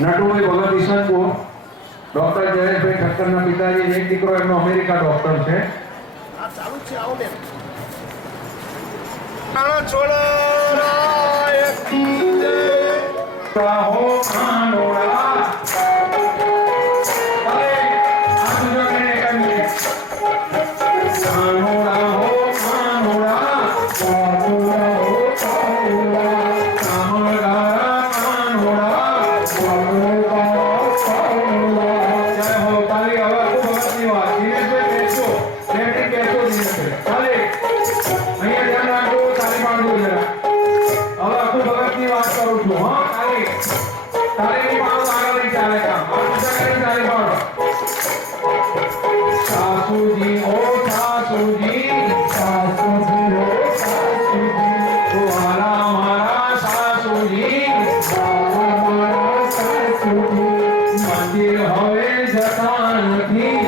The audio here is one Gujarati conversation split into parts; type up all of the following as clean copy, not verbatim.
નટુભાઈ ભગત ઈસનપુર, ડોક્ટર જયેશભાઈ ઠક્કરના પિતાજી, એક દીકરો એમનો અમેરિકા ડોક્ટર છે. આ ચાલુ છે આવો ને નાના છોડા એક રાહો કાનોડા અરે આ સુજો કે કાનોડા હો કાનોડા કાનોડા હો કાનોડા કાનોડા કાનોડા જય હો તારી આવા ખૂબ ભક્તિની વાત ધીરે બેસો બેઠી બેસો ધીરે ચાલે અહીંયા ધ્યાન રાખો તારી પાડો જરા હવે આખું ભગતની વાત કરું છું. હા તારી પાડો આગળ નહીં ચાલે કામ તારી પાડો સાસુજી ઓ સાસુજી સાસુજી ઓ સાસુજી મારા મારા સાસુજી મારા સાસુજી મંદિર હવે જતા નથી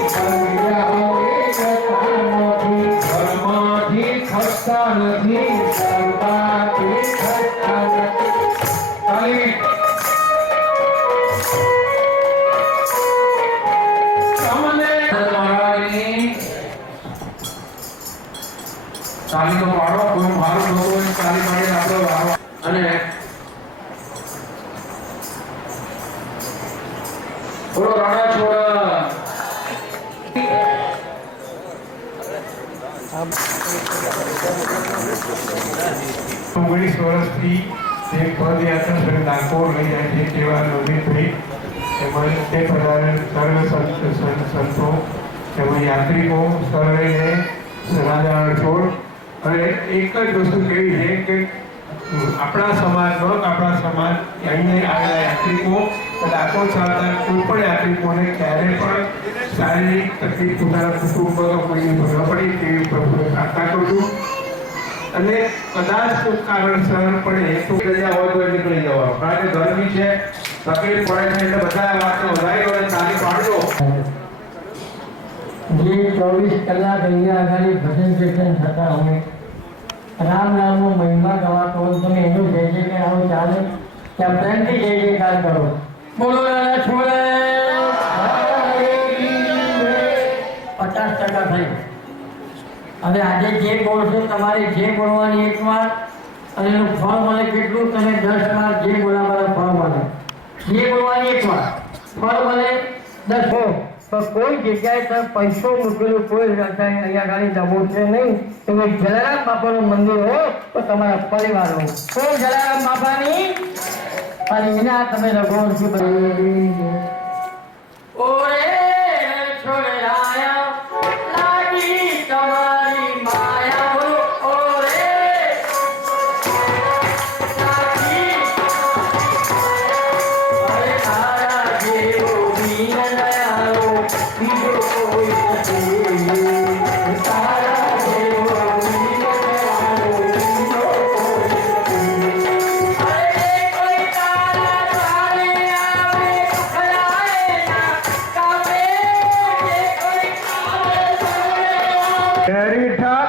ઘરમાંથી ખસતા નથી ઘરમાંથી ખસતા નથી. તાલી તો પાડો કોઈ મારું લોકો તાલી પાડી આપણો વારો અને બોલો રાણા છોડા 19 વર્ષથી જે પદયાત્રા સર ડાકોર લઈ જાય છે તેવા નવનીતભાઈ તેમજ તે પધારેલ સર્વ સંતો તેમજ યાત્રિકો સર્વેને રાજા છોડ. હવે એક જ વસ્તુ કેવી છે કે આપણા સમાજ અહીંયા આવેલા યાત્રિકો ડાકોર ચાલતા કોઈ પણ યાત્રિકોને ક્યારે પણ શારીરિક તકલીફ પોતાના કુટુંબ કોઈની ભરવા પડી તેવી પ્રાર્થના કરું છું. અને કદાચ કોઈ કારણસર પડે તો જગ્યા હોય તો નીકળી જવાનું, કારણ કે ગરમી છે, તકલીફ પડે છે, એટલે બધા વાતને વધારી દો અને તાલી પાડજો. જે 24 કલાક અહીંયા આગળ ભજન કીર્તન થતા હોય, રામ નામનો મહિમા ગવાતો હોય, તમે એનું જય જયકાર આવું ચાલે ત્યાં પ્રેમથી જય જયકાર કરો. બોલો રાણા છોડે 50% થઈ. હવે આજે જે બોલશો તમારે જે બોલવાની એક વાર અને એનું ફળ મળે કેટલું, તમે 10 વાર જે બોલાવાના ફળ મળે. જે બોલવાની એક વાર ફળ મળે 10 હો. તો કોઈ જગ્યાએ તમે પૈસો મૂકેલું કોઈ અહીંયા આગળ દબો છે નહીં. તમે જલારામ બાપાનું મંદિર હો તો તમારા પરિવાર હો, કોઈ જલારામ બાપાની અને એના તમે રઘુવંશી બની ઓરે છોડરાયા લાગી તમારી માયા બોલો ઓરે લાગી અરે તારા જેવો બીન નયારો બીજો કોઈ નથી. તારા જેવો બીન નયારો બીજો કોઈ નથી. અરે કોઈ તારા દ્વારે આવે ખલાએ ના કાપે, કોઈ જય હરિ વિઠ્ઠલ,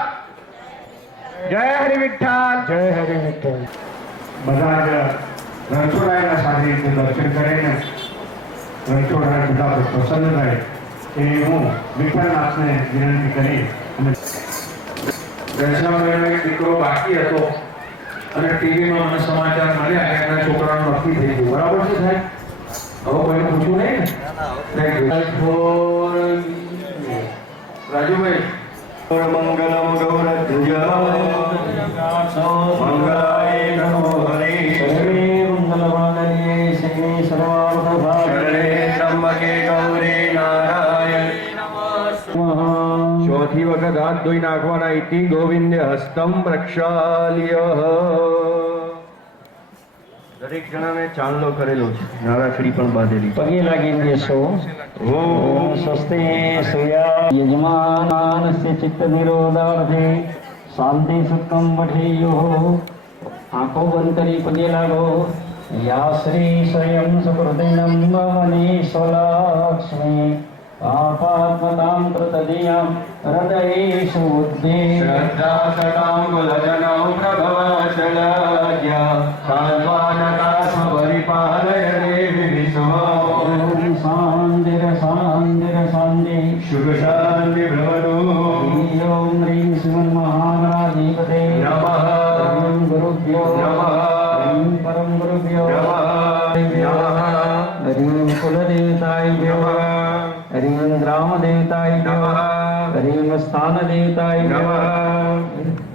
જય હરિ વિઠ્ઠલ, જય હરિ વિઠ્ઠલ. બધા જ રણછોડાના સારી રીતે દર્શન કરીને રણછોડા બધા પ્રસન્ન થાય એવી હું વિઠ્ઠલનાથને વિનંતી કરી અને ઘનશ્યામભાઈનો એક દીકરો બાકી હતો અને ટીવીમાં મને સમાચાર મળ્યા કે એના છોકરાનું નક્કી થઈ ગયું. બરાબર છે સાહેબ? હવે કોઈને પૂછવું નહીં ને? રાજુભાઈ મંગલમ ગૌરધ્વજ મંગલાય નમો હરે સર્વે મંગલમાંગલ્યે શિવે સર્વાર્થસાધકે ત્રંબકે ગૌરી નારાયણ ચોથી વખત હાથ ધોઈ નાખવાના. ઇતિ ગોવિંદે હસ્તમ પ્રક્ષાલ્ય. દરેક જણાને ચાંદલો કરેલો છે, નારાખડી પણ બાંધેલી. પગે લાગીને બેસો. ઓમ સ્વસ્તિ સૂર્યા યજમાનસ્ય ચિત્ત નિરોધાર્થે શાંતિ સુખમ વઠેયો. આંખો બંધ કરી પગે લાગો. યા શ્રી સ્વયં સુકૃતિનમ ભવની સ્વલક્ષ્મી पापात्मतां कृतदीयां हृदयेषु बुद्धि श्रद्धा सताङ्गुलजनौ प्रभवशलाज्ञा सान्त्वानका स्वपरिपालय देवि देवताभ्यो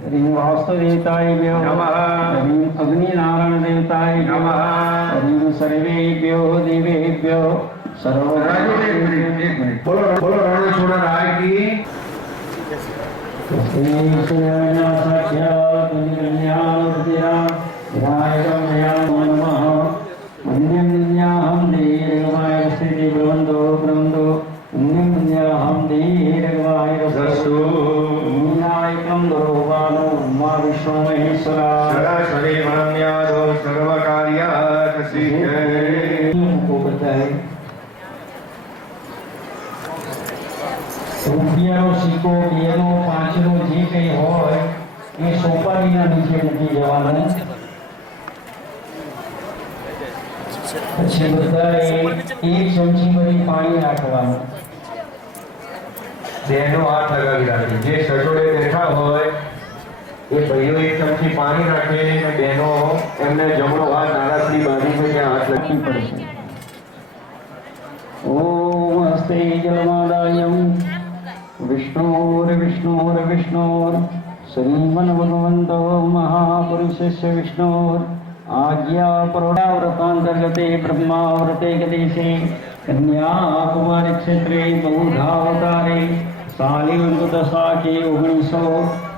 ह्रीं वास्तुदेवताभ्यो ह्रीं अग्निनारायण देवताभ्यो ह्रीं सर्वेभ्यो देवेभ्यो बोलो बोलो रणछोड़ा राय की सरासरी मनम्यादो सर्वकार्यात् सिद्धये। રૂપિયાનો સિક્કો 2 નો 5 નો જે કંઈ હોય એ સોપારીના નીચે મૂકી જવાનો. પછી બધાએ 1 ચમચી ભરી પાણી નાખવાનું. બેનો હાથ લગાવી રાખી જે સજોડે બેઠા હોય એ ભાઈઓ 1 ચમચી પાણી નાખે અને બેનો એમને જમણો હાથ નારાસડી બાંધીને ત્યાં હાથ લખી પડશે. ओम हस्ते जलमादायं विष्णोर्विष्णोर्विष्णोर् श्रीमन् भगवन्तो महापुरुषस्य विष्णोर् आज्ञा प्रोडाव्रतान्तर्गते ब्रह्माव्रते गदेशे कन्याकुमारी क्षेत्रे बहुधावतारे सालिवन्तदशाके 1900